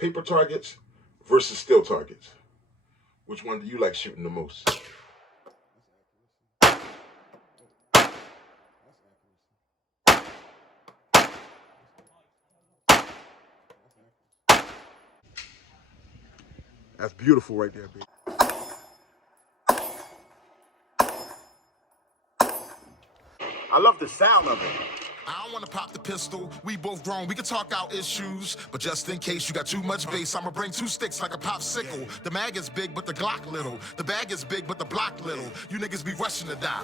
paper targets versus still targets. Which one do you like shooting the most? That's beautiful right there, baby. I love the sound of it. I don't wanna pop the pistol, we both grown, we can talk out issues. But just in case you got too much bass, I'ma bring two sticks like a popsicle. The mag is big, but the Glock little. The bag is big, but the block little. You niggas be rushing to die.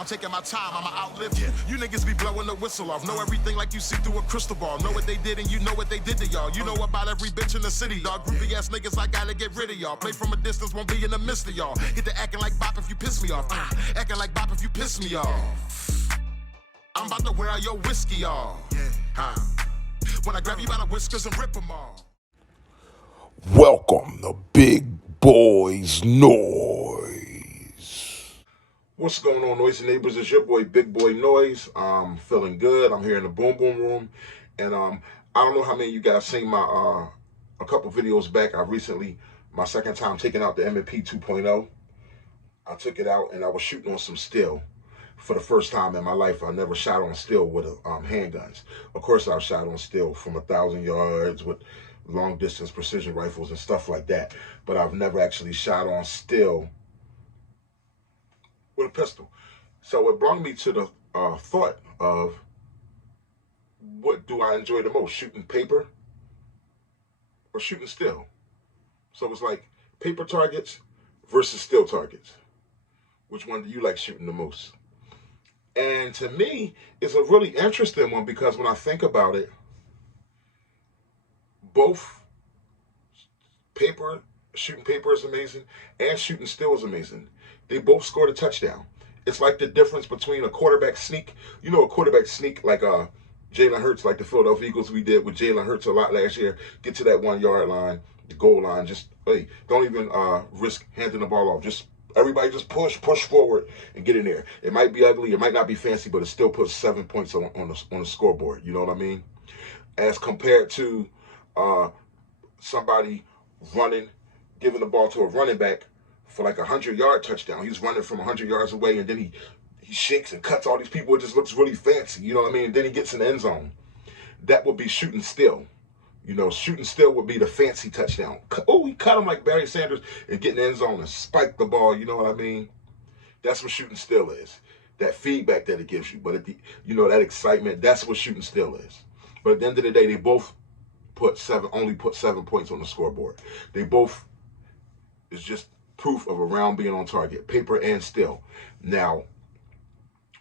I'm taking my time, I'ma outlive you. You niggas be blowing the whistle off. Know everything like you see through a crystal ball. Know what they did and you know what they did to y'all. You know about every bitch in the city, dog. Groupie ass niggas, I gotta get rid of y'all. Play from a distance, won't be in the midst of y'all. Get to acting like bop if you piss me off. Acting like bop if you piss me off. I'm about to wear out your whiskey off. When I grab you by the whiskers and rip them off. Welcome to Big Boys Noise. What's going on, Noisy Neighbors? It's your boy, Big Boy Noise. I'm feeling good. I'm here in the Boom Boom Room. And I don't know how many of you guys seen my a couple videos back. My second time taking out the M&P 2.0. I took it out and I was shooting on some steel. For the first time in my life, I never shot on steel with handguns. Of course, I've shot on steel from 1,000 yards with long distance precision rifles and stuff like that. But I've never actually shot on steel with a pistol. So it brought me to the thought of, what do I enjoy the most, shooting paper or shooting steel? So it's like paper targets versus steel targets. Which one do you like shooting the most? And to me, it's a really interesting one because when I think about it, both shooting paper is amazing and shooting steel is amazing. They both scored a touchdown. It's like the difference between a quarterback sneak. You know, a quarterback sneak like Jalen Hurts, like the Philadelphia Eagles we did with Jalen Hurts a lot last year. Get to that 1 yard line, the goal line. Just, hey, don't even risk handing the ball off. Just everybody just push forward and get in there. It might be ugly, it might not be fancy, but it still puts 7 points on the scoreboard. You know what I mean? As compared to somebody running, giving the ball to a running back for like 100-yard touchdown. He's running from 100 yards away, and then he shakes and cuts all these people. It just looks really fancy. You know what I mean? And then he gets in the end zone. That would be shooting still. You know, shooting still would be the fancy touchdown. Oh, he cut him like Barry Sanders and get in the end zone and spike the ball. You know what I mean? That's what shooting still is. That feedback that it gives you. But, that excitement, that's what shooting still is. But at the end of the day, they both only put 7 points on the scoreboard. They both is just proof of a round being on target, paper and steel. Now,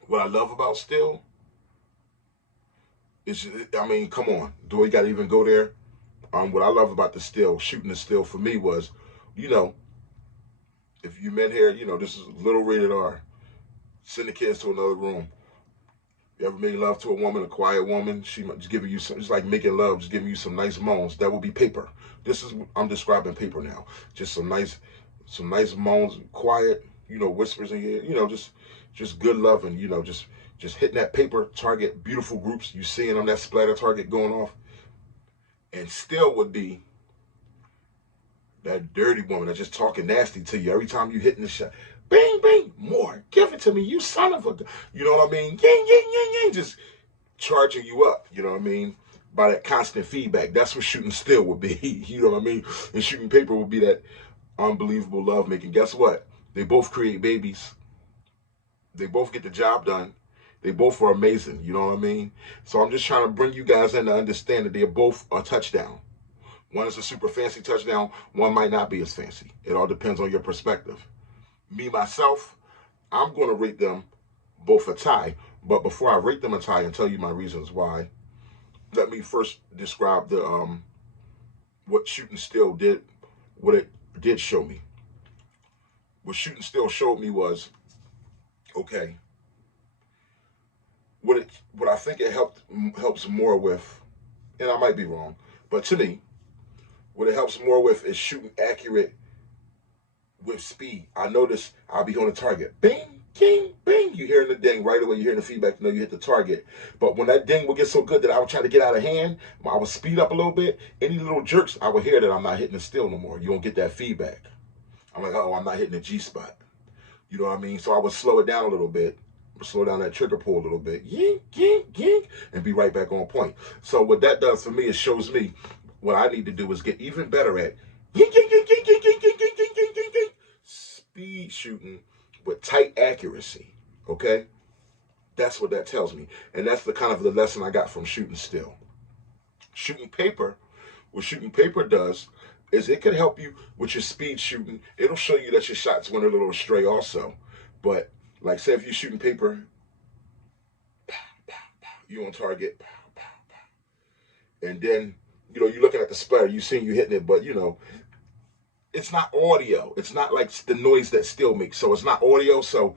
what I love about steel is, come on, do we got to even go there? What I love about the steel, shooting the steel for me was, if you men here, this is little rated R. Send the kids to another room. You ever made love to a woman, a quiet woman? She just giving you some, it's like making love, just giving you some nice moans. That would be paper. I'm describing paper now. Just some nice moans, quiet, whispers in your ear, just good loving, just hitting that paper target, beautiful groups. You seeing them, that splatter target going off. And still would be that dirty woman that's just talking nasty to you every time you hitting the shot. Bing, bing, more. Give it to me, you son of a... You know what I mean? Ying, ying, ying, ying. Just charging you up, you know what I mean? By that constant feedback. That's what shooting steel would be, you know what I mean? And shooting paper would be that unbelievable love making. Guess what? They both create babies. They both get the job done. They both are amazing, you know what I mean? So I'm just trying to bring you guys in to understand that they're both a touchdown. One is a super fancy touchdown. One might not be as fancy. It all depends on your perspective. Me, myself, I'm going to rate them both a tie. But before I rate them a tie and tell you my reasons why, let me first describe what shooting steel did, what it did show me. What shooting steel showed me was, okay, what I think it helps more with, and I might be wrong, but to me, what it helps more with is shooting accurate with speed. I notice I'll be on the target. Bing, king, bing. You hearing the ding right away. You hearing the feedback. You know you hit the target. But when that ding would get so good that I would try to get out of hand, I would speed up a little bit. Any little jerks, I would hear that I'm not hitting the still no more. You don't get that feedback. I'm like, oh, I'm not hitting the G spot. You know what I mean? So I would slow it down a little bit, slow down that trigger pull a little bit, yink, yink, yink, and be right back on point. So what that does for me, it shows me what I need to do is get even better at yink, yink, yink, yink, yink, yink, yink, yink, yink, yink, yink, speed shooting with tight accuracy. Okay? That's what that tells me. And that's the kind of the lesson I got from shooting still. Shooting paper, what shooting paper does is it can help you with your speed shooting. It'll show you that your shots went a little astray also. But like say if you're shooting paper, you on target, and then you're looking at the splatter, you seeing you hitting it, but it's not audio. It's not like the noise that still makes. So it's not audio. So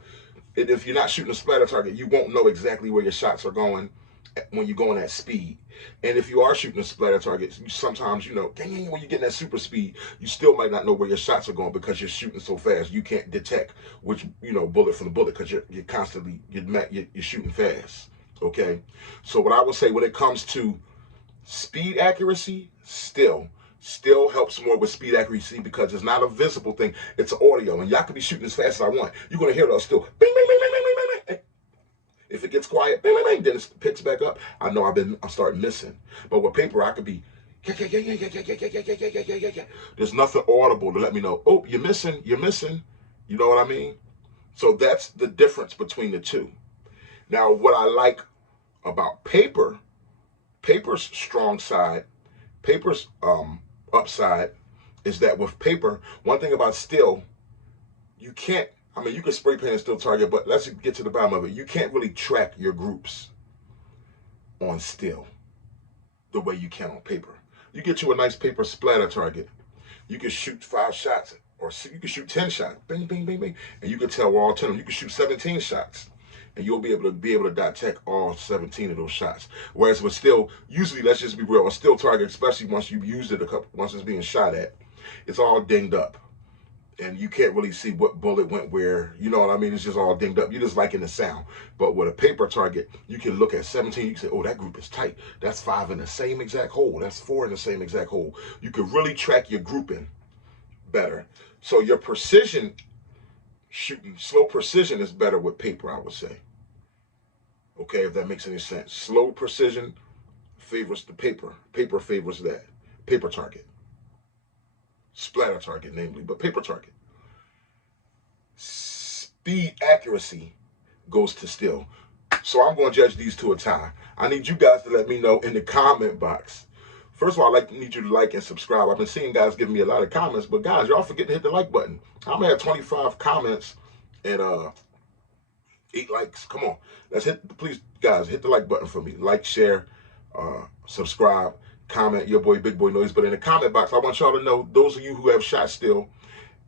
if you're not shooting a splatter target, you won't know exactly where your shots are going when you're going at speed. And if you are shooting a splatter target, sometimes, when you're getting that super speed, you still might not know where your shots are going because you're shooting so fast. You can't detect which, bullet from the bullet because you're constantly, you're shooting fast. Okay. So what I would say when it comes to speed accuracy, still helps more with speed accuracy because it's not a visible thing. It's audio. And y'all can be shooting as fast as I want. You're going to hear those still. Bing, bing, bing, bing, bing, bing, bing. If it gets quiet, bing, bing, bing, then it picks back up. I know I'm starting missing. But with paper, I could be, there's nothing audible to let me know, oh, you're missing. You know what I mean? So that's the difference between the two. Now, what I like about paper's strong side, paper's upside is that with paper, one thing about still, you can spray paint and still target, but let's get to the bottom of it. You can't really track your groups on still the way you can on paper. You get you a nice paper splatter target, you can shoot 5 shots, or you can shoot 10 shots, bing, bing, bing, bing, and you can tell where all 10 of them. You can shoot 17 shots, and you'll be able to detect all 17 of those shots. Whereas with still, usually, let's just be real, a still target, especially once you've used it once it's being shot at, it's all dinged up. And you can't really see what bullet went where, you know what I mean? It's just all dinged up. You're just liking the sound. But with a paper target, you can look at 17, you can say, oh, that group is tight. That's 5 in the same exact hole. That's 4 in the same exact hole. You can really track your grouping better. So your precision shooting, slow precision is better with paper, I would say. Okay, if that makes any sense. Slow precision favors the paper. Paper favors that. Paper target. Splatter target, namely, but paper target. Speed accuracy goes to still. So I'm going to judge these to a tie. I need you guys to let me know in the comment box. First of all, need you to like and subscribe. I've been seeing guys giving me a lot of comments, but guys, y'all forget to hit the like button. I'm going to have 25 comments and 8 likes. Come on. Please, guys, hit the like button for me. Like, share, subscribe, comment, your boy Big Boy Noise. But in the comment box, I want y'all to know, those of you who have shot still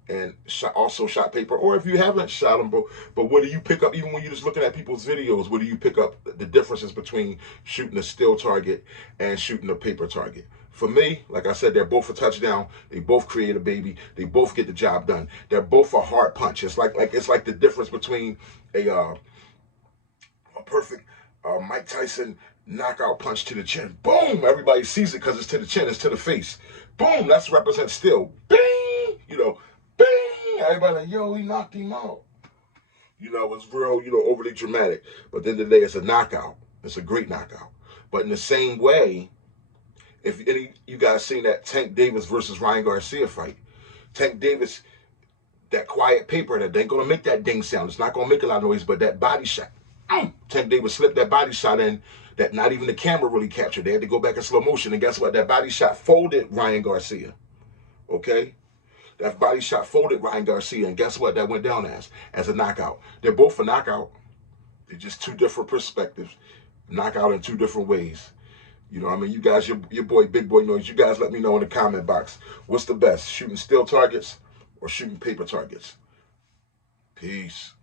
and also shot paper, or if you haven't shot them, but what do you pick up, even when you're just looking at people's videos, what do you pick up the differences between shooting a still target and shooting a paper target? For me, like I said, they're both a touchdown. They both create a baby. They both get the job done. They're both a hard punch. It's like the difference between a perfect Mike Tyson knockout punch to the chin. Boom! Everybody sees it because it's to the chin, it's to the face. Boom! That's represents still. Bing! Bing! Everybody like, yo, he knocked him out. It's real, overly dramatic. But at the end of the day, it's a knockout. It's a great knockout. But in the same way, if any of you guys seen that Tank Davis versus Ryan Garcia fight, Tank Davis, that quiet paper, that ain't gonna make that ding sound. It's not gonna make a lot of noise, but that body shot. Tank Davis slipped that body shot in that not even the camera really captured. They had to go back in slow motion. And guess what? That body shot folded Ryan Garcia. Okay? That body shot folded Ryan Garcia. And guess what? That went down as a knockout. They're both a knockout. They're just two different perspectives. Knockout in two different ways. You know what I mean? You guys, your boy Big Boy Noise, you guys let me know in the comment box. What's the best? Shooting still targets or shooting paper targets? Peace.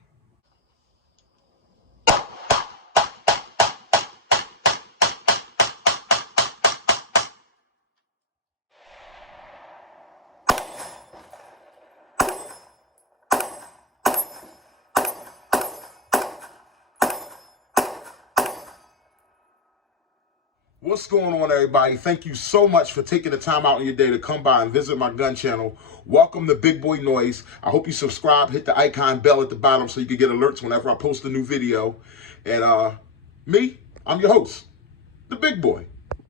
What's going on, everybody? Thank you so much for taking the time out in your day to come by and visit my gun channel. Welcome to Big Boy Noise. I hope you subscribe, hit the icon bell at the bottom so you can get alerts whenever I post a new video. And I'm your host, the Big Boy.